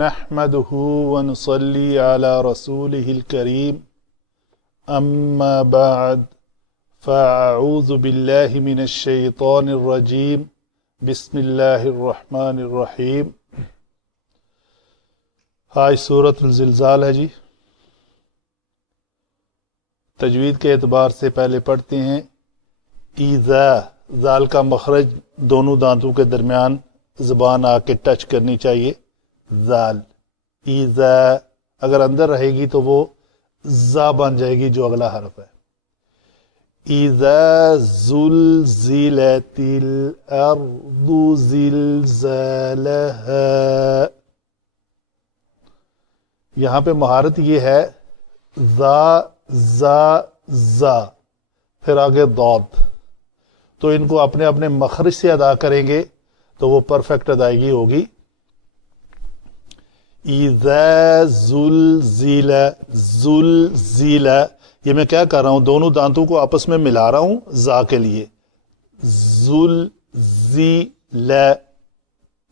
نحمده ونصلي على رسوله الكريم أما بعد فأعوذ بالله من الشيطان الرجيم بسم الله الرحمن الرحيم. آج سورۃ الزلزال ہے جی. تجوید کے اعتبار سے پہلے پڑھتے ہیں ایذا. زال کا مخرج دونوں دانتوں کے درمیان زبان آ کے ٹچ کرنی چاہیے. زال ایذا اگر اندر رہے گی تو وہ زا بن جائے گی جو اگلا حرف ہے. اذا زلزلت الارض زلزالها. یہاں پہ مہارت یہ ہے زا پھر آگے ضاد، تو ان کو اپنے اپنے مخرج سے ادا کریں گے تو وہ پرفیکٹ ادائیگی ہوگی. اذا زلزل یہ میں کیا کر رہا ہوں، دونوں دانتوں کو آپس میں ملا رہا ہوں زا کے لیے. زلزل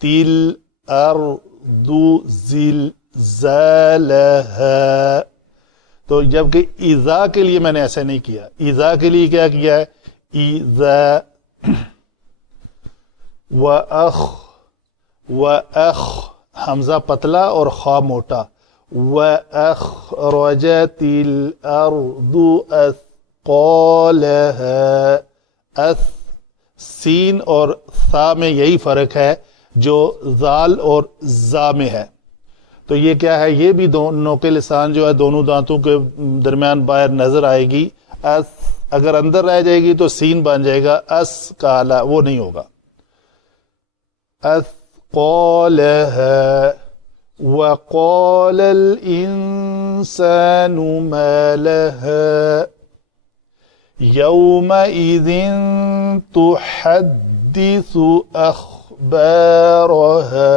تل ارض زلزالها. تو جبکہ اذا کے لیے میں نے ایسے نہیں کیا. اذا کے لیے کیا کیا ہے، اذا وَأَخْ حمزہ پتلا اور خا موٹا. وَأَخْرَجَتِ الْأَرْضُ أَثْقَالَهَا. سین اور ثا میں یہی فرق ہے جو ذال اور زا میں ہے. تو یہ کیا ہے، یہ بھی دونوں کے لسان جو ہے دونوں دانتوں کے درمیان باہر نظر آئے گی. اگر اندر رہ جائے گی تو سین بن جائے گا. اس کالا وہ نہیں ہوگا. اثقالها وقال الانسان ما لها يومئذ تحدث اخبارها.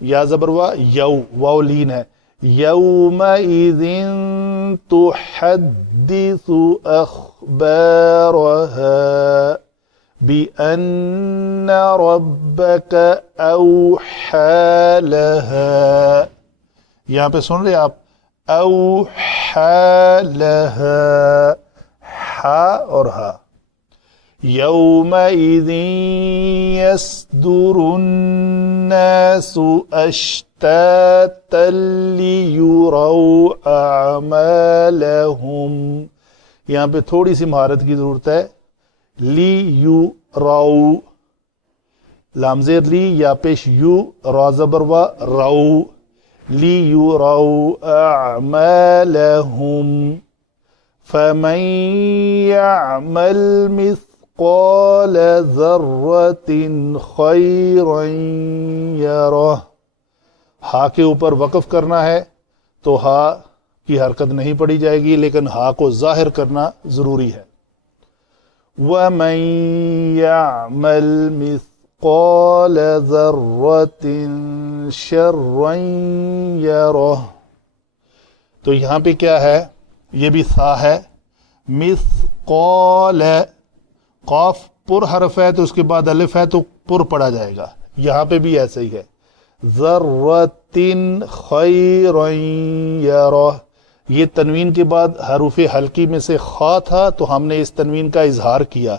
یا زبر وا یو واو لین ہے. یومئذ تحدث اخبارها بأن ربك اوحى لها. یہاں پہ سن رہے آپ، اوحى لها ہا اور ہا. يومئذ يصدر الناس أشتاتا ليروا أعمالهم. یہاں پہ تھوڑی سی مہارت کی ضرورت ہے. ليروا لام زیر لی یا پیش یو را زبر و رو. ليروا أعمالهم فمن يعمل مثقال ذرة خيرا يره. ہا کے اوپر وقف کرنا ہے تو ہا کی حرکت نہیں پڑی جائے گی، لیکن ہا کو ظاہر کرنا ضروری ہے. وَمَن يَعْمَلْ مِثْقَالَ ذَرَّةٍ شَرًّا يَرَهُ. تو یہاں پہ کیا ہے، یہ بھی ثا ہے. مثقال قاف پر حرف ہے تو اس کے بعد الف ہے تو پر پڑا جائے گا. یہاں پہ بھی ایسا ہی ہے. ذرۃ خیرا یرہ. یہ تنوین کے بعد حروف حلقی میں سے خا تھا تو ہم نے اس تنوین کا اظہار کیا.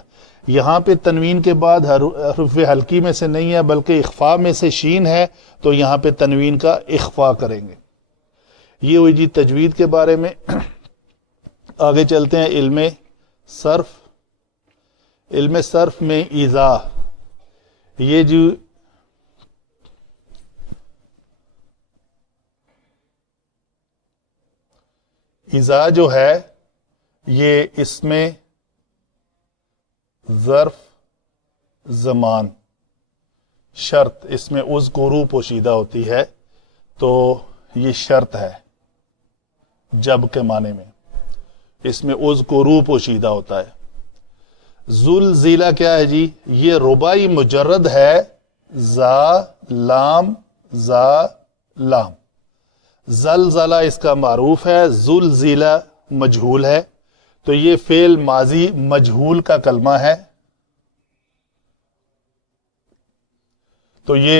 یہاں پہ تنوین کے بعد حروف حلقی میں سے نہیں ہے بلکہ اخفاء میں سے شین ہے، تو یہاں پہ تنوین کا اخفاء کریں گے. یہ ہوئی جی تجوید کے بارے میں. آگے چلتے ہیں علم صرف. علم صرف میں ایذا، یہ جو ایذا جو ہے یہ اس میں ظرف زمان شرط، اس میں اذکروا پوشیدہ ہوتی ہے تو یہ شرط ہے جب کے معنی میں. اس میں اذکروا پوشیدہ ہوتا ہے. زلزلہ کیا ہے جی، یہ رباعی مجرد ہے. زا لام زا لام. زلزلہ اس کا معروف ہے، زلزلہ مجہول ہے. تو یہ فعل ماضی مجہول کا کلمہ ہے. تو یہ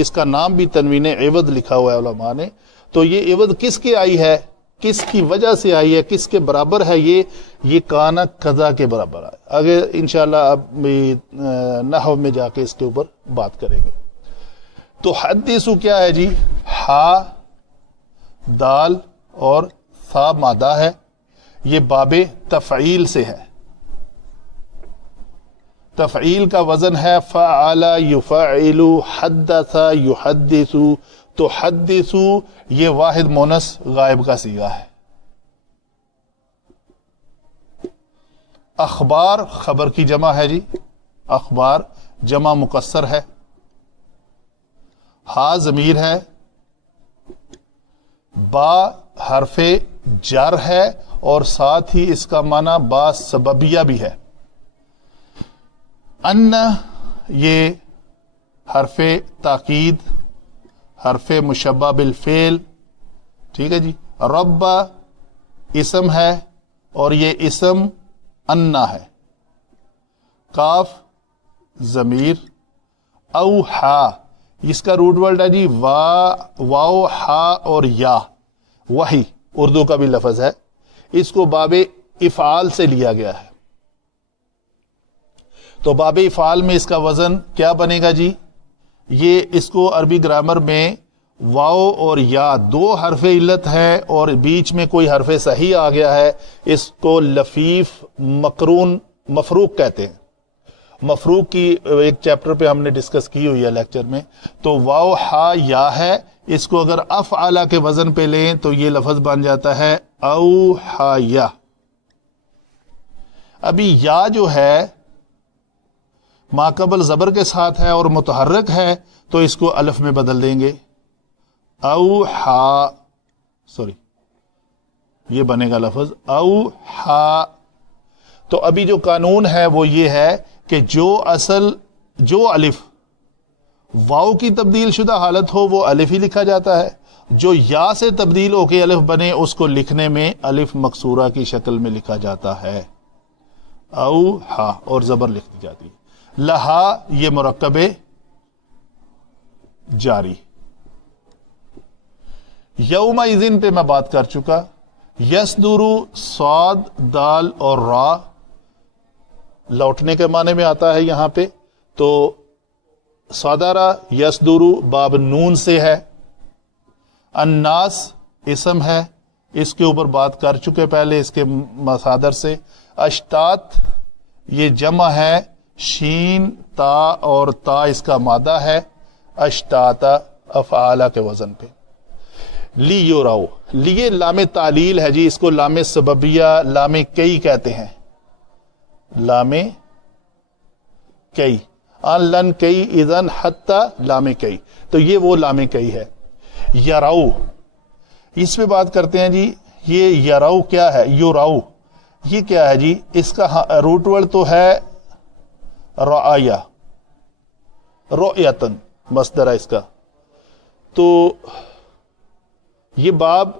اس کا نام بھی تنوین عوض لکھا ہوا ہے علماء نے. تو یہ عوض کس کی آئی ہے, کس کی وجہ سے آئی ہے, کس کے برابر ہے؟ یہ کانا قضا کے برابر ہے. آگے انشاءاللہ اب نحو میں جا کے اس کے اوپر بات کریں گے. تو حدیثو کیا ہے جی؟ ہا دال اور ثا مادہ ہے. یہ باب تفعیل سے ہے. تفعیل کا وزن ہے فعل یفعل، حدث یحدث. تو حدثو یہ واحد مونس غائب کا صیغہ ہے. اخبار خبر کی جمع ہے جی، اخبار جمع مکسر ہے. ہا ضمیر ہے، با حرف جر ہے اور ساتھ ہی اس کا معنی با سببیہ بھی ہے. ان یہ حرف تاکید، حرف مشبہ بالفعل، ٹھیک ہے جی. رب اسم ہے اور یہ اسم انا ہے. کاف ضمیر، اوحا اس کا روٹ ورڈ ہے جی واو ہا اور یا، وہی اردو کا بھی لفظ ہے. اس کو باب افعال سے لیا گیا ہے. تو باب افعال میں اس کا وزن کیا بنے گا جی؟ یہ اس کو عربی گرامر میں واو اور یا دو حرف علت ہے اور بیچ میں کوئی حرف صحیح آ گیا ہے، اس کو لفیف مقرون مفروق کہتے ہیں. مفروق کی ایک چیپٹر پہ ہم نے ڈسکس کی ہوئی ہے لیکچر میں. تو واو ہا یا ہے، اس کو اگر افعلا کے وزن پہ لیں تو یہ لفظ بن جاتا ہے اوحیا. ابھی یا جو ہے ماقبل زبر کے ساتھ ہے اور متحرک ہے تو اس کو الف میں بدل دیں گے. اوحا، سوری یہ بنے گا لفظ اوحا. تو ابھی جو قانون ہے وہ یہ ہے کہ جو الف واو کی تبدیل شدہ حالت ہو وہ الف ہی لکھا جاتا ہے. جو یا سے تبدیل ہو کے الف بنے اس کو لکھنے میں الف مکسورہ کی شکل میں لکھا جاتا ہے، اوحا، اور زبر لکھ دی جاتی ہے. لہا یہ مرکب جاری. یوم اذن پہ میں بات کر چکا. یصدر صاد دال اور را لوٹنے کے معنی میں آتا ہے یہاں پہ. تو صدرہ یصدر باب نون سے ہے. الناس اسم ہے، اس کے اوپر بات کر چکے پہلے اس کے مصادر سے. اشتات یہ جمع ہے، شین تا اور تا اس کا مادہ ہے. اشتاتا افعالہ کے وزن پہ. لی یوراو، لیے لام تعلیل ہے جی، اس کو لام سببیہ لام کئی کہتے ہیں. لام کئی، ان لن کئی اذن حتی لام کئی. تو یہ وہ لام کئی ہے. یراو اس پہ بات کرتے ہیں جی. یہ یراو کیا ہے؟ یوراو یہ کیا ہے جی؟ اس کا روٹ ورڈ تو ہے رعایا، رؤیتن مصدر ہے اس کا. تو یہ باب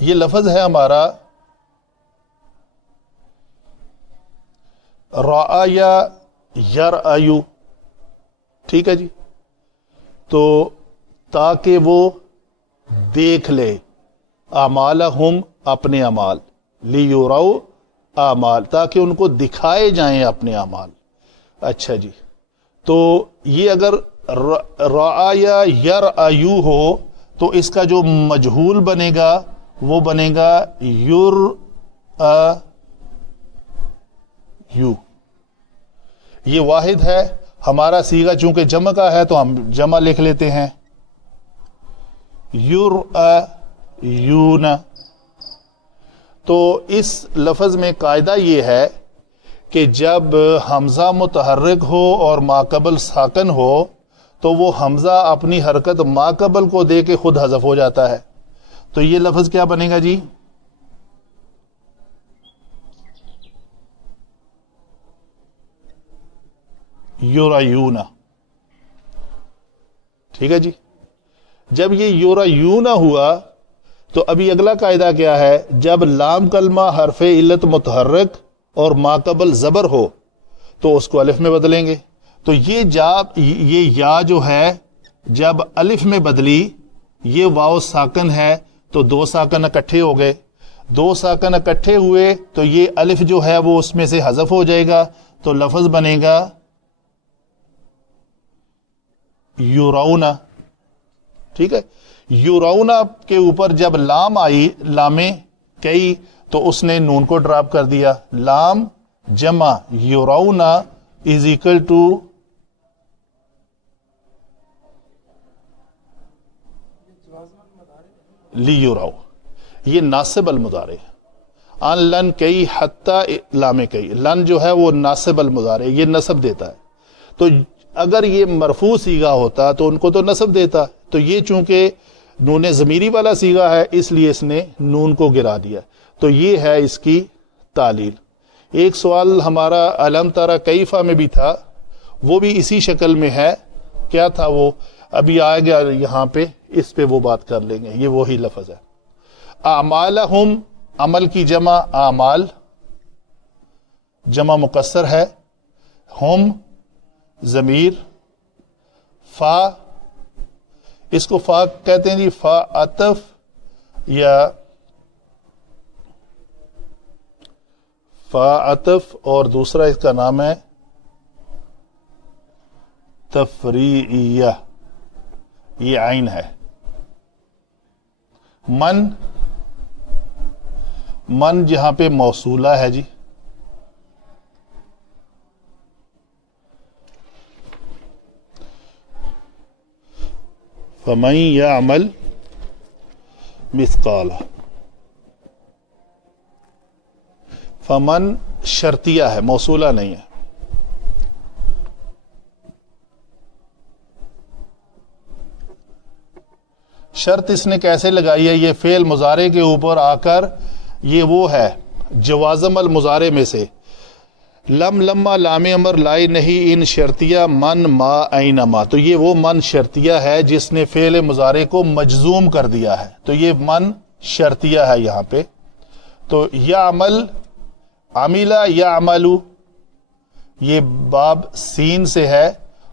یہ لفظ ہے ہمارا رعایا یرعیو، ٹھیک ہے جی. تو تاکہ وہ دیکھ لے اعمالہم اپنے اعمال، لیوراو اعمال تاکہ ان کو دکھائے جائیں اپنے اعمال. اچھا جی. تو یہ اگر رعایا یرعیو ہو تو اس کا جو مجہول بنے گا وہ بنے گا یرعیو. یہ واحد ہے. ہمارا صیغہ چونکہ جمع کا ہے تو ہم جمع لکھ لیتے ہیں یرعیون. تو اس لفظ میں قاعدہ یہ ہے کہ جب حمزہ متحرک ہو اور ماقبل ساکن ہو تو وہ حمزہ اپنی حرکت ماقبل کو دے کے خود حذف ہو جاتا ہے. تو یہ لفظ کیا بنے گا جی؟ یورایون. ٹھیک ہے جی. جب یہ یورایون ہوا تو ابھی اگلا قاعدہ کیا ہے؟ جب لام کلمہ حرف علت متحرک اور ماقبل زبر ہو تو اس کو الف میں بدلیں گے. تو یہ یا جو ہے جب الف میں بدلی، یہ واو ساکن ہے تو دو ساکن اکٹھے ہو گئے، دو ساکن اکٹھے ہوئے تو یہ الف جو ہے وہ اس میں سے حذف ہو جائے گا، تو لفظ بنے گا یورونا. ٹھیک ہے، یورونا کے اوپر جب لام آئی، لام کئی، تو اس نے نون کو ڈراپ کر دیا. لام جمع یورونا از اکول ٹو لی یوراؤ. یہ ناصب المضارع. ان لن کئی حتی لام کئی، لن جو ہے وہ ناصب المضارع، یہ نصب دیتا ہے. تو اگر یہ مرفوع صیغہ ہوتا تو ان کو تو نصب دیتا، تو یہ چونکہ نون ضمیری والا صیغہ ہے اس لیے اس نے نون کو گرا دیا. تو یہ ہے اس کی تعلیل. ایک سوال ہمارا الم ترى کیف میں بھی تھا، وہ بھی اسی شکل میں ہے. کیا تھا وہ؟ ابھی آئے گا یہاں پہ، اس پہ وہ بات کر لیں گے. یہ وہی لفظ ہے. اعمالہم، عمل کی جمع اعمال، جمع مکسر ہے. ہم ضمیر، فا، اس کو فا کہتے ہیں جی، فا عطف، یا فا عطف، اور دوسرا اس کا نام ہے تفریعیہ، یہ عین ہے. من جہاں پہ موصولہ ہے جی، فمن یعمل مثقال. فمن شرطیہ ہے، موصولہ نہیں ہے. شرط اس نے کیسے لگائی ہے؟ یہ فعل مضارع کے اوپر آ کر، یہ وہ ہے جوازم المضارع میں سے. لم لما لام امر لائے نہیں ان شرطیہ من ما اینما. تو یہ وہ من شرطیہ ہے جس نے فعل مضارع کو مجزوم کر دیا ہے. تو یہ من شرطیہ ہے یہاں پہ. تو یعمل، عملہ یعملو، یہ باب سین سے ہے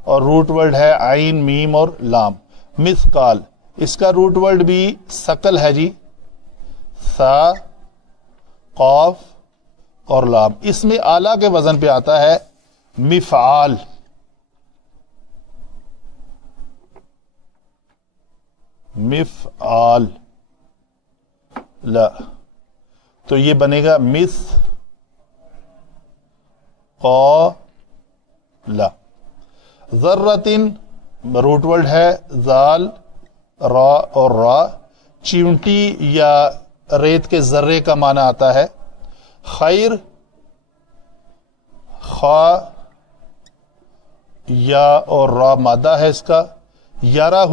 اور روٹ ورڈ ہے عین میم اور لام. مثقال، اس کا روٹ ورڈ بھی ثقل ہے جی، سا قاف اور لام. اس میں اعلیٰ کے وزن پہ آتا ہے مفعال. مفعال لا، تو یہ بنے گا مس قا. ذرتن روٹ ورڈ ہے ذال را اور را. چیونٹی یا ریت کے ذرے کا معنی آتا ہے. خیر، خا یا اور را مادہ ہے اس کا. یارہ،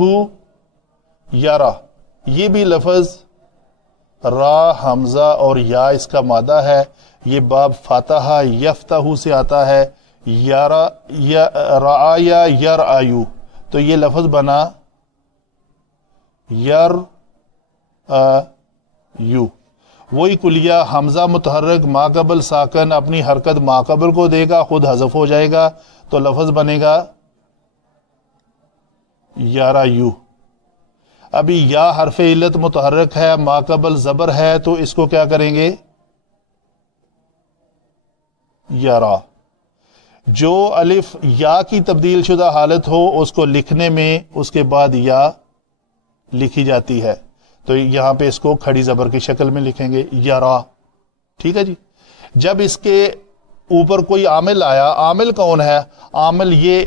یارہ، یہ بھی لفظ را حمزہ اور یا اس کا مادہ ہے. یہ باب فاتحہ یفتح سے آتا ہے. یارہ یا رعایا یرعیو، تو یہ لفظ بنا یر یو. وہی کلیہ حمزہ متحرک ما قبل ساکن اپنی حرکت ما قبل کو دے گا، خود حذف ہو جائے گا، تو لفظ بنے گا یارا یو. ابھی یا حرف علت متحرک ہے، ما قبل زبر ہے، تو اس کو کیا کریں گے؟ یارا. جو الف یا کی تبدیل شدہ حالت ہو اس کو لکھنے میں اس کے بعد یا لکھی جاتی ہے، تو یہاں پہ اس کو کھڑی زبر کی شکل میں لکھیں گے یارا. ٹھیک ہے جی. جب اس کے اوپر کوئی عامل آیا، عامل کون ہے؟ عامل یہ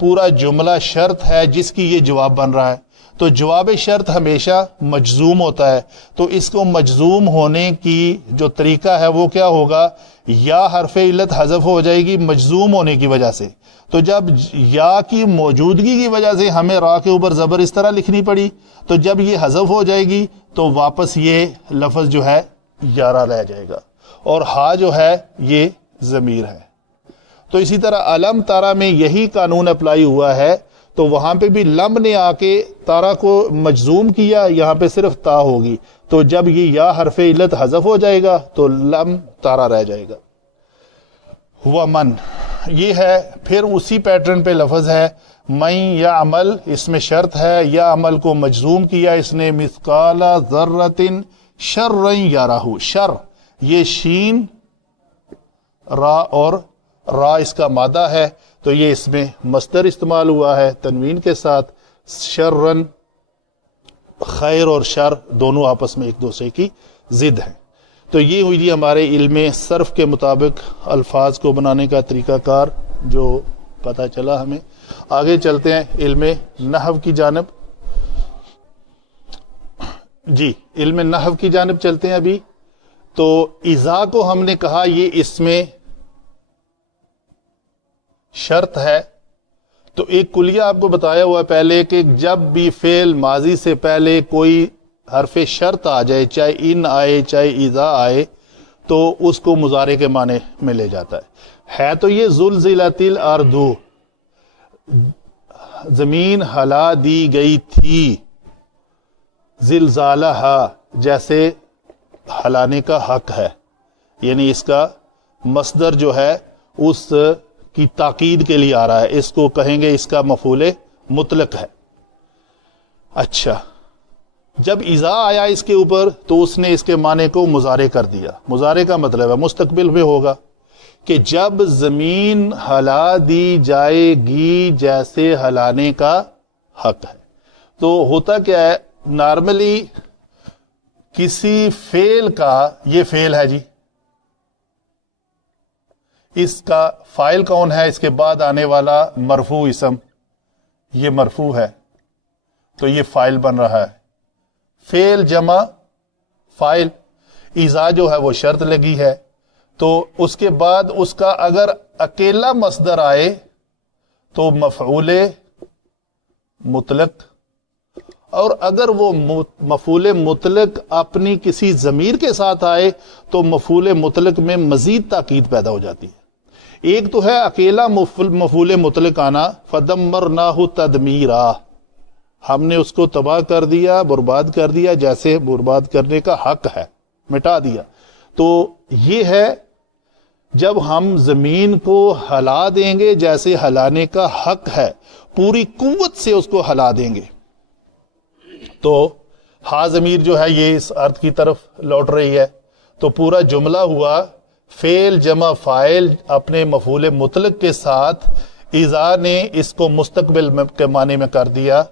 پورا جملہ شرط ہے جس کی یہ جواب بن رہا ہے. تو جواب شرط ہمیشہ مجزوم ہوتا ہے. تو اس کو مجزوم ہونے کی جو طریقہ ہے وہ کیا ہوگا؟ یا حرف علت حذف ہو جائے گی مجزوم ہونے کی وجہ سے. تو جب یا کی موجودگی کی وجہ سے ہمیں را کے اوپر زبر اس طرح لکھنی پڑی، تو جب یہ حذف ہو جائے گی تو واپس یہ لفظ جو ہے یارہ رہ جائے گا، اور ہا جو ہے یہ ضمیر ہے. تو اسی طرح علم تارا میں یہی قانون اپلائی ہوا ہے. تو وہاں پہ بھی لم نے آ کے تارا کو مجزوم کیا، یہاں پہ صرف تا ہوگی. تو جب یہ یا حرف علت حذف ہو جائے گا تو لم تارا رہ جائے گا. ہوا من، یہ ہے. پھر اسی پیٹرن پہ لفظ ہے من یعمل، اس میں شرط ہے، یا عمل کو مجزوم کیا اس نے، مثقال ذرۃ شرا یرہ. شر یہ شین را اور را اس کا مادہ ہے، تو یہ اس میں مصدر استعمال ہوا ہے تنوین کے ساتھ. شرن، خیر اور شر دونوں آپس میں ایک دوسرے کی ضد ہیں. تو یہ ہوئی جی ہمارے علم صرف کے مطابق الفاظ کو بنانے کا طریقہ کار جو پتہ چلا ہمیں. آگے چلتے ہیں علم نحو کی جانب. جی علم نحو کی جانب چلتے ہیں ابھی. تو اذا کو ہم نے کہا یہ اس میں شرط ہے. تو ایک کلیہ آپ کو بتایا ہوا ہے پہلے کہ جب بھی فعل ماضی سے پہلے کوئی حرف شرط آ جائے، چاہے ان آئے چاہے اذا آئے، تو اس کو مضارع کے معنی میں لے جاتا ہے. تو یہ زلزلت الارض، زمین ہلا دی گئی تھی، زلزالہا جیسے ہلانے کا حق ہے، یعنی اس کا مصدر جو ہے اس کی تاکید کے لیے آ رہا ہے. اس کو کہیں گے اس کا مفعول مطلق ہے. اچھا، جب اذا آیا اس کے اوپر تو اس نے اس کے معنی کو مضارع کر دیا. مضارع کا مطلب ہے مستقبل میں ہوگا کہ جب زمین ہلا دی جائے گی جیسے ہلانے کا حق ہے. تو ہوتا کیا ہے، نارملی کسی فعل کا، یہ فعل ہے جی، اس کا فاعل کون ہے؟ اس کے بعد آنے والا مرفوع اسم، یہ مرفوع ہے تو یہ فاعل بن رہا ہے. فعل جمع فاعل. اذا جو ہے وہ شرط لگی ہے، تو اس کے بعد اس کا اگر اکیلا مصدر آئے تو مفعول مطلق، اور اگر وہ مفعول مطلق اپنی کسی ضمیر کے ساتھ آئے تو مفعول مطلق میں مزید تاکید پیدا ہو جاتی ہے. ایک تو ہے اکیلا مفعول مطلق آنا، فدمرناہ تدمیرا، ہم نے اس کو تباہ کر دیا، برباد کر دیا جیسے برباد کرنے کا حق ہے، مٹا دیا. تو یہ ہے جب ہم زمین کو ہلا دیں گے جیسے ہلانے کا حق ہے، پوری قوت سے اس کو ہلا دیں گے. تو ہا ضمیر جو ہے یہ اس ارض کی طرف لوٹ رہی ہے. تو پورا جملہ ہوا فعل جمع فاعل اپنے مفعول مطلق کے ساتھ. اذا نے اس کو مستقبل کے معنی میں کر دیا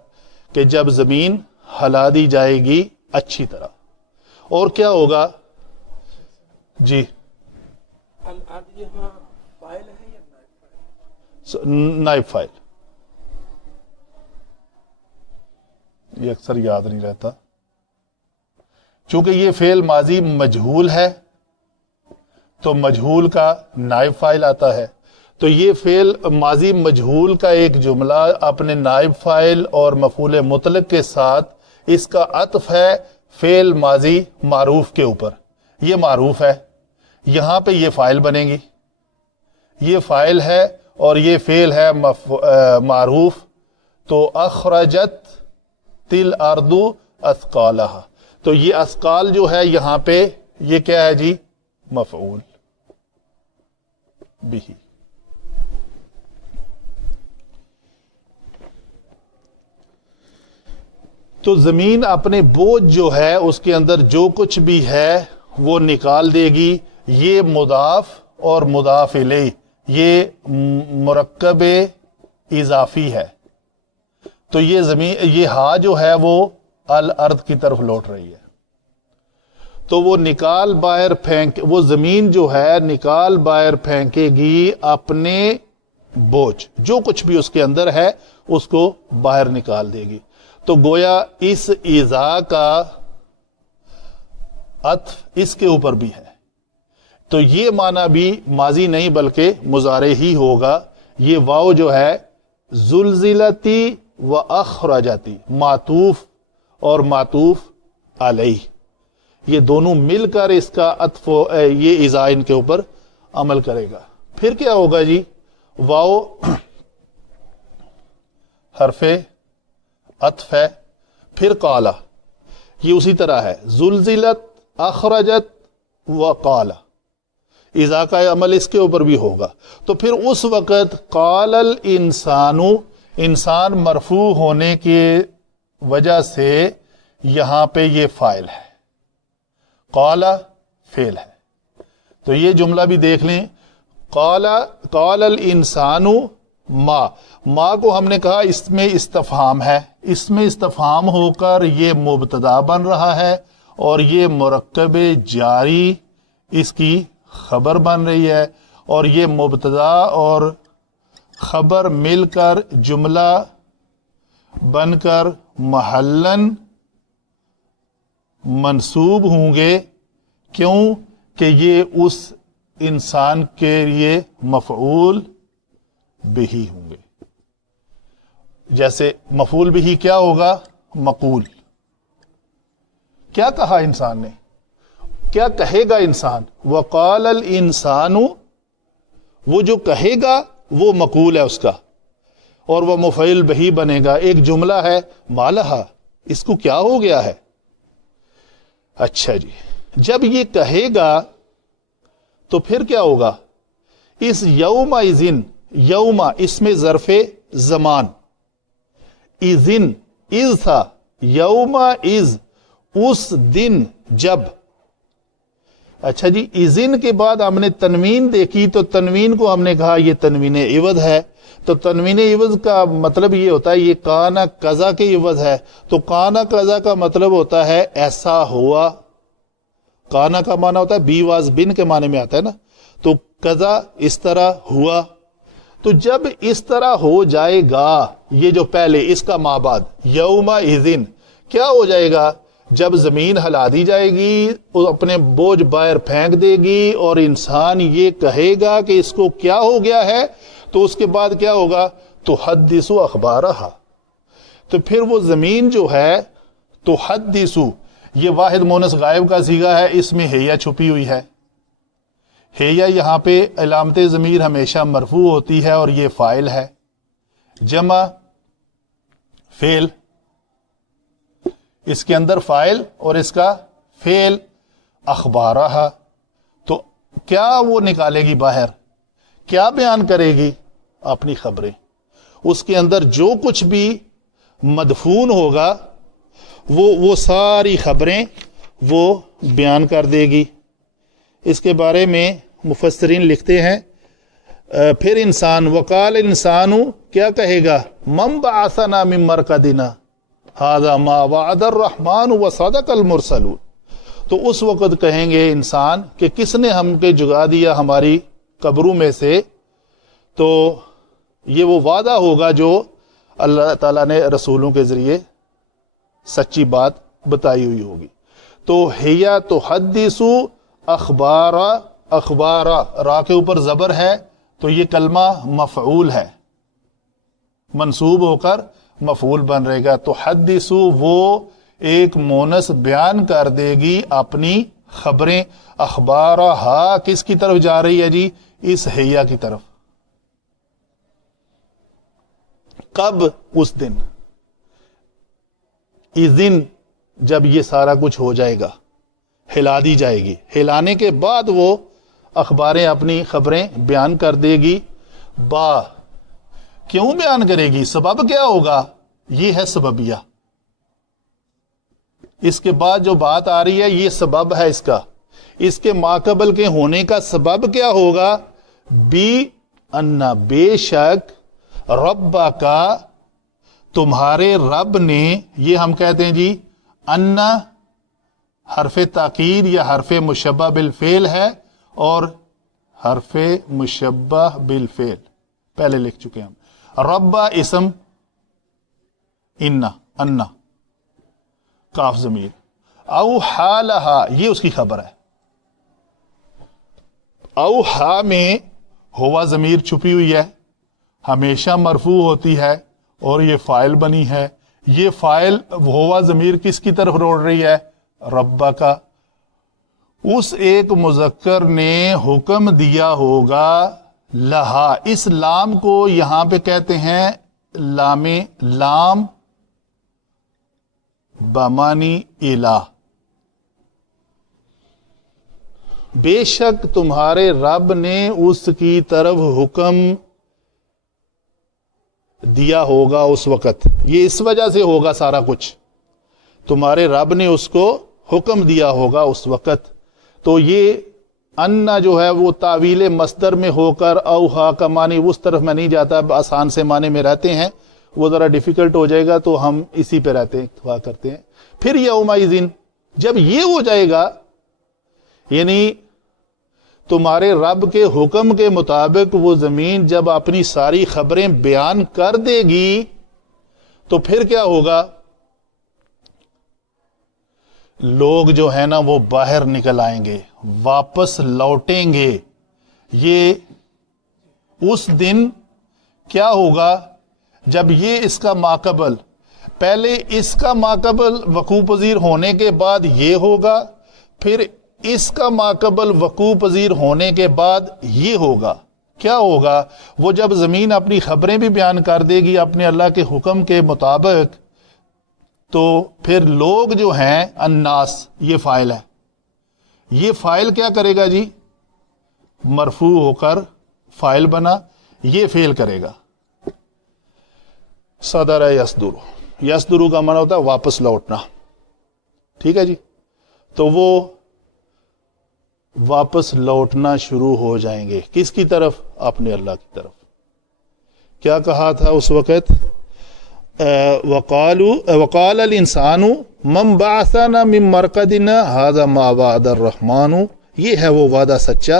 کہ جب زمین ہلا دی جائے گی اچھی طرح. اور کیا ہوگا جی؟ نائب فاعل. یہ اکثر یاد نہیں رہتا چونکہ یہ فعل ماضی مجہول ہے تو مجہول کا نائب فاعل آتا ہے. تو یہ فعل ماضی مجہول کا ایک جملہ اپنے نائب فاعل اور مفعول مطلق کے ساتھ، اس کا عطف ہے فعل ماضی معروف کے اوپر. یہ معروف ہے، یہاں پہ یہ فاعل بنے گی. یہ فاعل ہے اور یہ فعل ہے معروف. تو اخرجت تل اردو اثقالہا، تو یہ اثقال جو ہے یہاں پہ یہ کیا ہے جی؟ مفعول بھی. تو زمین اپنے بوجھ جو ہے اس کے اندر جو کچھ بھی ہے وہ نکال دے گی. یہ مضاف اور مضاف الیہ یہ مرکب اضافی ہے. تو یہ زمین، یہ ہا جو ہے وہ الارض کی طرف لوٹ رہی ہے. تو وہ نکال باہر پھینک، وہ زمین جو ہے نکال باہر پھینکے گی اپنے بوجھ، جو کچھ بھی اس کے اندر ہے اس کو باہر نکال دے گی. تو گویا اس اذا کا عطف اس کے اوپر بھی ہے. تو یہ معنی بھی ماضی نہیں بلکہ مضارع ہی ہوگا. یہ واو جو ہے زلزلتی و اخرجتی، معطوف اور معطوف علیہ، یہ دونوں مل کر اس کا عطف یہ اذا ان کے اوپر عمل کرے گا. پھر کیا ہوگا جی؟ واو حرف عطف ہے، پھر قالا، یہ اسی طرح ہے زلزلت اخرجت و قالا. اذا کا عمل اس کے اوپر بھی ہوگا. تو پھر اس وقت قال الانسان، انسان مرفوع ہونے کی وجہ سے یہاں پہ یہ فاعل ہے، قال فعل ہے. تو یہ جملہ بھی دیکھ لیں، قال الانسان ما کو ہم نے کہا اس میں استفہام ہے، اس میں استفہام ہو کر یہ مبتدا بن رہا ہے اور یہ مرکب جاری اس کی خبر بن رہی ہے، اور یہ مبتدا اور خبر مل کر جملہ بن کر محلن منصوب ہوں گے. کیوں کہ یہ اس انسان کے لیے مفعول بہی ہوں گے. جیسے مفعول بہی کیا ہوگا؟ مقول. کیا کہا انسان نے؟ کیا کہے گا انسان؟ وقال الانسان، وہ جو کہے گا وہ مقول ہے اس کا، اور وہ مفعول بہی بنے گا. ایک جملہ ہے مالہا، اس کو کیا ہو گیا ہے؟ اچھا جی، جب یہ کہے گا تو پھر کیا ہوگا؟ اس یوم اذن، یوم اس میں ظرف زمان، اذن از تھا، یوم از اس دن جب. اچھا جی، اذن کے بعد ہم نے تنوین دیکھی تو تنوین کو ہم نے کہا یہ تنوین عوض ہے. تو تنوین عوض کا مطلب یہ ہوتا ہے یہ کانا قضا کے عوض ہے. تو کانا قضا کا مطلب ہوتا ہے ایسا ہوا. کانا کا معنی ہوتا ہے بی واز بن کے معنی میں آتا ہے نا. تو قضا اس طرح ہوا. تو جب اس طرح ہو جائے گا، یہ جو پہلے اس کا ما بعد یوم اذن کیا ہو جائے گا؟ جب زمین ہلا دی جائے گی، وہ اپنے بوجھ باہر پھینک دے گی اور انسان یہ کہے گا کہ اس کو کیا ہو گیا ہے. تو اس کے بعد کیا ہوگا؟ تحدث اخبارہا. تو پھر وہ زمین جو ہے تحدث، یہ واحد مونس غائب کا صیغہ ہے، اس میں ہیا چھپی ہوئی ہے. ہیا یہاں پہ علامت ضمیر ہمیشہ مرفوع ہوتی ہے اور یہ فاعل ہے. جمع فعل، اس کے اندر فاعل اور اس کا فعل اخبارہ. تو کیا وہ نکالے گی باہر؟ کیا بیان کرے گی؟ اپنی خبریں. اس کے اندر جو کچھ بھی مدفون ہوگا وہ ساری خبریں وہ بیان کر دے گی. اس کے بارے میں مفسرین لکھتے ہیں پھر انسان وقال انسان کیا کہے گا؟ من بعثنا من مرقدنا هذا ما وعد الرحمن وصدق المرسلون. تو اس وقت کہیں گے انسان کہ کس نے ہم کے جگا دیا ہماری قبروں میں سے. تو یہ وہ وعدہ ہوگا جو اللہ تعالیٰ نے رسولوں کے ذریعے سچی بات بتائی ہوئی ہوگی. تو ہیا تحدث اخبارا را کے اوپر زبر ہے تو یہ کلمہ مفعول ہے، منصوب ہو کر مفعول بن رہے گا. تحدث وہ ایک مونس بیان کر دے گی اپنی خبریں. اخبارہا کس کی طرف جا رہی ہے جی؟ اس ہیا کی طرف. کب؟ اس دن. اذن جب یہ سارا کچھ ہو جائے گا، ہلا دی جائے گی، ہلانے کے بعد وہ اخباریں اپنی خبریں بیان کر دے گی. کیوں بیان کرے گی؟ سبب کیا ہوگا؟ یہ ہے سببیہ. اس کے بعد جو بات آ رہی ہے یہ سبب ہے اس کا. اس کے ماقبل کے ہونے کا سبب کیا ہوگا؟ بے شک ربا کا تمہارے رب نے، یہ ہم کہتے ہیں جی انا حرف تاکید یا حرف مشبہ بالفعل ہے، اور حرف مشبہ بالفعل پہلے لکھ چکے ہم. ربا اسم، انا کاف ضمیر، او حالہا یہ اس کی خبر ہے. او ہا میں ہوا ضمیر چھپی ہوئی ہے، ہمیشہ مرفوع ہوتی ہے اور یہ فاعل بنی ہے. یہ فاعل ہوا ضمیر کس کی طرف روڑ رہی ہے؟ ربا کا. اس ایک مذکر نے حکم دیا ہوگا لہا. اس لام کو یہاں پہ کہتے ہیں لام بمانی الہ. بے شک تمہارے رب نے اس کی طرف حکم دیا ہوگا اس وقت. یہ اس وجہ سے ہوگا سارا کچھ, تمہارے رب نے اس کو حکم دیا ہوگا اس وقت. تو یہ انا جو ہے وہ تعویل مصدر میں ہو کر اوہا کا معنی اس طرف میں نہیں جاتا, آسان سے معنی میں رہتے ہیں, وہ ذرا ڈیفیکلٹ ہو جائے گا تو ہم اسی پہ رہتے ہیں, اکتفا کرتے ہیں. پھر یومئذ, جب یہ ہو جائے گا, یعنی تمہارے رب کے حکم کے مطابق وہ زمین جب اپنی ساری خبریں بیان کر دے گی تو پھر کیا ہوگا؟ لوگ جو ہے نا وہ باہر نکل آئیں گے, واپس لوٹیں گے. یہ اس دن کیا ہوگا جب یہ اس کا ماقبل, پہلے اس کا ماقبل وقوع پذیر ہونے کے بعد یہ ہوگا, پھر اس کا ماقبل وقوع پذیر ہونے کے بعد یہ ہوگا. کیا ہوگا؟ وہ جب زمین اپنی خبریں بھی بیان کر دے گی اپنے اللہ کے حکم کے مطابق, تو پھر لوگ جو ہیں, الناس یہ فاعل ہے, یہ فاعل کیا کرے گا جی؟ مرفوع ہو کر فاعل بنا, یہ فعل کرے گا. صدر یصدر, یصدر کا معنی ہوتا ہے واپس لوٹنا. ٹھیک ہے جی, تو وہ واپس لوٹنا شروع ہو جائیں گے. کس کی طرف؟ اپنے اللہ کی طرف. کیا کہا تھا اس وقت؟ وقال الانسان من بعثنا من مرقدنا هذا ما وعد الرحمن, یہ ہے وہ وعدہ سچا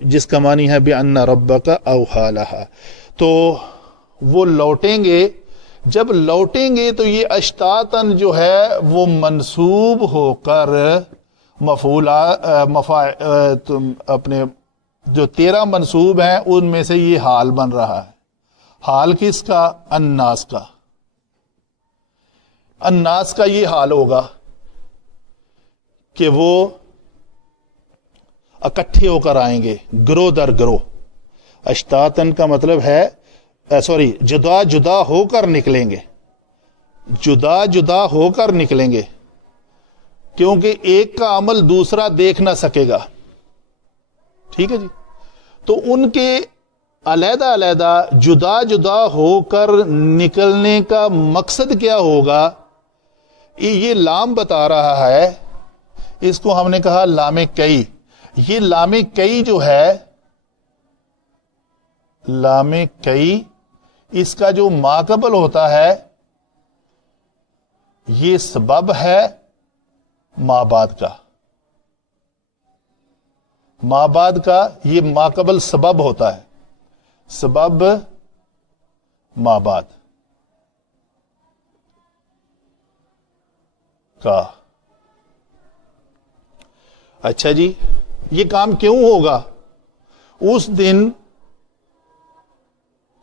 جس کا معنی ہے بأن ربک اوحی لها. تو وہ لوٹیں گے. جب لوٹیں گے تو یہ اشتاتن جو ہے وہ منصوب ہو کر اپنے جو 13 منصوب ہیں ان میں سے یہ حال بن رہا ہے. حال کس کا؟ الناس کا. الناس کا یہ حال ہوگا کہ وہ اکٹھے ہو کر آئیں گے, گروہ در گروہ. اشتاتن کا مطلب ہے جدا جدا ہو کر نکلیں گے, جدا جدا ہو کر نکلیں گے, کیونکہ ایک کا عمل دوسرا دیکھ نہ سکے گا. ٹھیک ہے جی, تو ان کے علیحدہ علیحدہ جدا جدا ہو کر نکلنے کا مقصد کیا ہوگا؟ یہ لام بتا رہا ہے, اس کو ہم نے کہا لام کئی. یہ لام کئی جو ہے, لام کئی, اس کا جو ماقبل ہوتا ہے یہ سبب ہے ما بعد کا. ما بعد کا یہ ماقبل سبب ہوتا ہے, سبب ما بعد کا. اچھا جی, یہ کام کیوں ہوگا؟ اس دن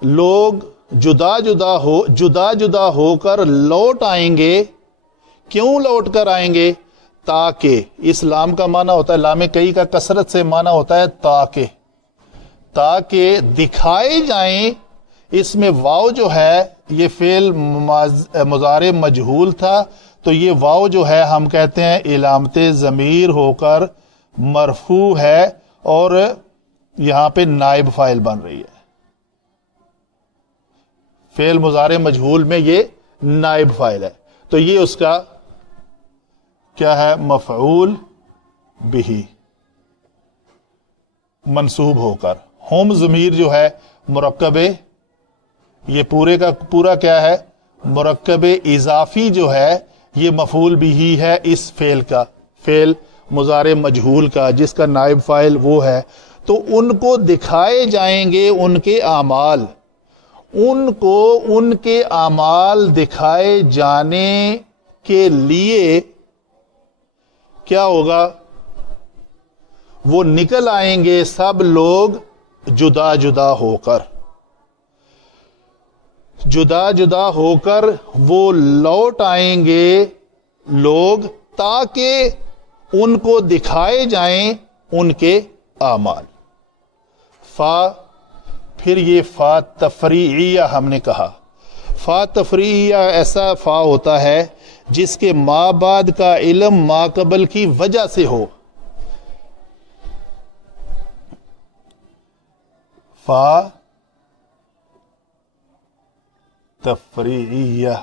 لوگ جدا جدا ہو کر لوٹ آئیں گے. کیوں لوٹ کر آئیں گے؟ تاکہ, اس لام کا معنی ہوتا ہے, لام کئی کا کثرت سے معنی ہوتا ہے تاکہ دکھائے جائیں. اس میں واو جو ہے یہ فعل مضارع مجہول تھا, تو یہ واو جو ہے ہم کہتے ہیں علامت ضمیر ہو کر مرفوع ہے اور یہاں پہ نائب فاعل بن رہی ہے. فعل مضارع مجہول میں یہ نائب فاعل ہے, تو یہ اس کا کیا ہے؟ مفعول بہ, منصوب ہو کر. ہم ضمیر جو ہے مرکب, یہ پورے کا پورا کیا ہے؟ مرکب اضافی جو ہے یہ مفعول بہ ہے اس فعل کا, فعل مضارع مجہول کا, جس کا نائب فاعل وہ ہے. تو ان کو دکھائے جائیں گے ان کے اعمال, ان کو ان کے اعمال دکھائے جانے کے لیے کیا ہوگا؟ وہ نکل آئیں گے سب لوگ جدا جدا ہو کر, جدا جدا ہو کر وہ لوٹ آئیں گے لوگ, تاکہ ان کو دکھائے جائیں ان کے اعمال. پھر یہ فا تفریعیہ ہم نے کہا. فا تفریعیہ ایسا فا ہوتا ہے جس کے ما بعد کا علم ما قبل کی وجہ سے ہو. فا تفریعیہ،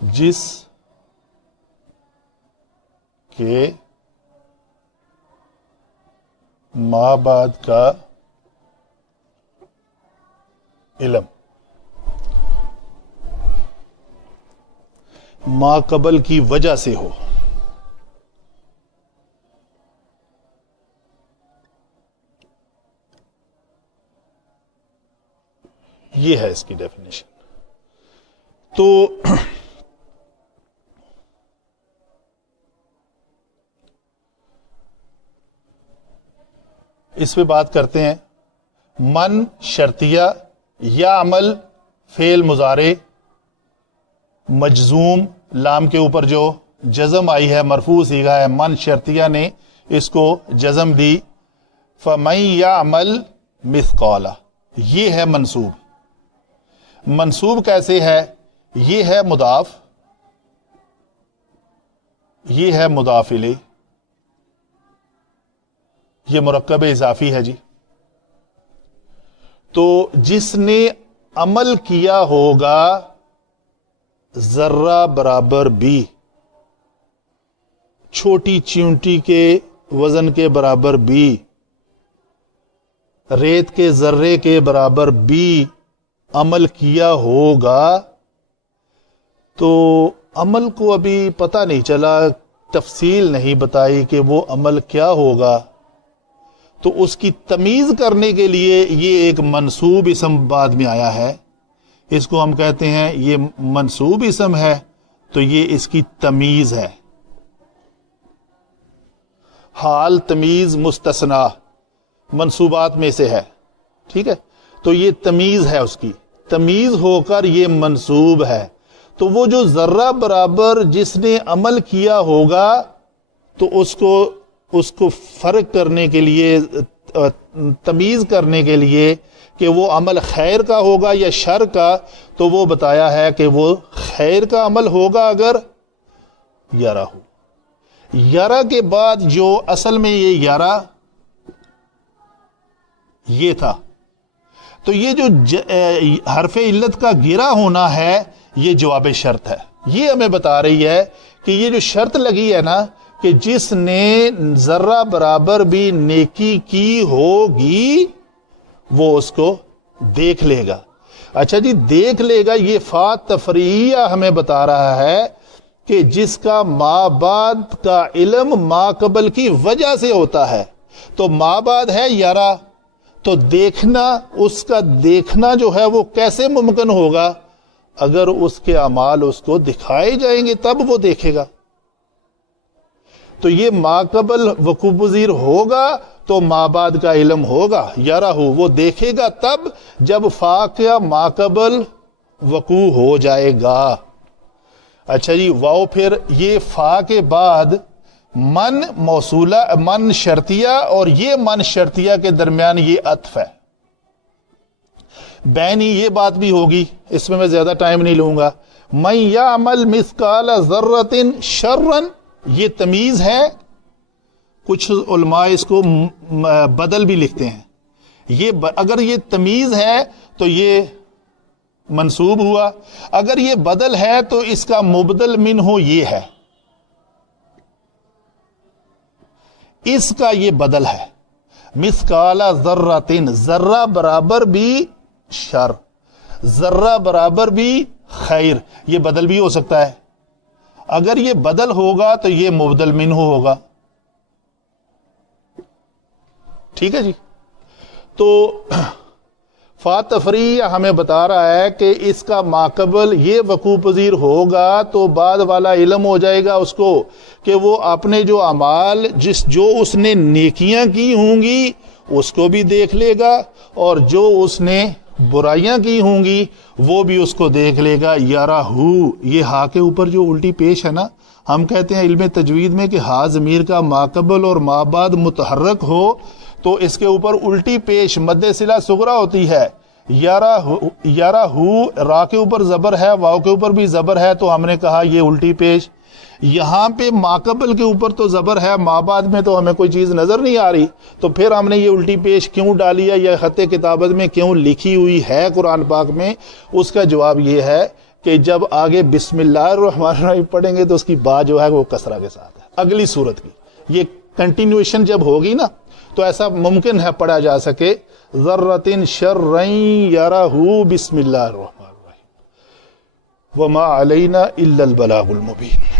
جس کے ما بعد کا علم ما قبل کی وجہ سے ہو. یہ ہے اس کی ڈیفینیشن. تو اس پہ بات کرتے ہیں. من شرطیہ یا عمل فعل مضارع مجزوم، لام کے اوپر جو جزم آئی ہے مرفوع صیغہ ہے، من شرطیہ نے اس کو جزم دی. فمن یعمل مثقال، یہ ہے منصوب. منصوب کیسے ہے؟ یہ ہے مضاف، یہ ہے مضاف الیہ، یہ مرکب اضافی ہے جی. تو جس نے عمل کیا ہوگا ذرہ برابر بھی، چھوٹی چیونٹی کے وزن کے برابر بھی، ریت کے ذرے کے برابر بھی عمل کیا ہوگا. تو عمل کو ابھی پتہ نہیں چلا، تفصیل نہیں بتائی کہ وہ عمل کیا ہوگا، تو اس کی تمیز کرنے کے لیے یہ ایک منصوب اسم بعد میں آیا ہے. اس کو ہم کہتے ہیں یہ منصوب اسم ہے، تو یہ اس کی تمیز ہے. حال تمیز مستثنا منصوبات میں سے ہے، ٹھیک ہے. تو یہ تمیز ہے، اس کی تمیز ہو کر یہ منصوب ہے. تو وہ جو ذرہ برابر جس نے عمل کیا ہوگا، تو اس کو فرق کرنے کے لیے، تمیز کرنے کے لیے کہ وہ عمل خیر کا ہوگا یا شر کا، تو وہ بتایا ہے کہ وہ خیر کا عمل ہوگا اگر یرا ہو. یرا کے بعد جو اصل میں یہ یرا یہ تھا، تو یہ جو حرف علت کا گرا ہونا ہے یہ جواب شرط ہے. یہ ہمیں بتا رہی ہے کہ یہ جو شرط لگی ہے نا، کہ جس نے ذرہ برابر بھی نیکی کی ہوگی وہ اس کو دیکھ لے گا. اچھا جی، دیکھ لے گا، یہ فا تفریعیہ ہمیں بتا رہا ہے کہ جس کا ما بعد کا علم ما قبل کی وجہ سے ہوتا ہے. تو ما بعد ہے یرا، تو دیکھنا، اس کا دیکھنا جو ہے وہ کیسے ممکن ہوگا؟ اگر اس کے اعمال اس کو دکھائے جائیں گے تب وہ دیکھے گا. تو یہ ما قبل وقوع پذیر ہوگا تو ما بعد کا علم ہوگا. یرا ہو، وہ دیکھے گا تب جب فا کا ما قبل وقوع ہو جائے گا. اچھا جی، واو پھر یہ فا کے بعد من موصولہ، من شرطیہ، اور یہ من شرطیہ کے درمیان یہ عطف ہے. بینی یہ بات بھی ہوگی، اس میں زیادہ ٹائم نہیں لوں گا. من یعمل مثقال ذرۃ شرا، یہ تمیز ہے. کچھ علماء اس کو بدل بھی لکھتے ہیں. یہ اگر یہ تمیز ہے تو یہ منصوب ہوا، اگر یہ بدل ہے تو اس کا مبدل منہ یہ ہے، اس کا یہ بدل ہے. مثقال ذرۃ، ذرہ برابر بھی شر، ذرہ برابر بھی خیر، یہ بدل بھی ہو سکتا ہے. اگر یہ بدل ہوگا تو یہ مبدل منہ ہوگا. ٹھیک ہے جی. تو فا تفریع ہمیں بتا رہا ہے کہ اس کا ماقبل یہ وقوع پذیر ہوگا تو بعد والا علم ہو جائے گا اس کو کہ وہ اپنے جو اعمال جو اس نے نیکیاں کی ہوں گی اس کو بھی دیکھ لے گا، اور جو اس نے برائیاں کی ہوں گی وہ بھی اس کو دیکھ لے گا. یراہو، یہ ہا کے اوپر جو الٹی پیش ہے نا، ہم کہتے ہیں علم تجوید میں کہ ہا ضمیر کا ماقبل اور ما بعد متحرک ہو تو اس کے اوپر الٹی پیش مد صلہ صغرا ہوتی ہے. یراہو، را کے اوپر زبر ہے، واو کے اوپر بھی زبر ہے، تو ہم نے کہا یہ الٹی پیش یہاں پہ ماقبل کے اوپر تو زبر ہے، ما بعد میں تو ہمیں کوئی چیز نظر نہیں آ رہی، تو پھر ہم نے یہ الٹی پیش کیوں ڈالی ہے یا خط کتابت میں کیوں لکھی ہوئی ہے قرآن پاک میں؟ اس کا جواب یہ ہے کہ جب آگے بسم اللہ الرحمن الرحیم پڑھیں گے تو اس کی با جو ہے وہ کسرہ کے ساتھ ہے اگلی صورت کی، یہ کنٹینیویشن جب ہوگی نا تو ایسا ممکن ہے پڑھا جا سکے ذرۃ شرًا یرہ بسم اللہ الرحمن الرحیم وما علینا الا البلاغ المبین۔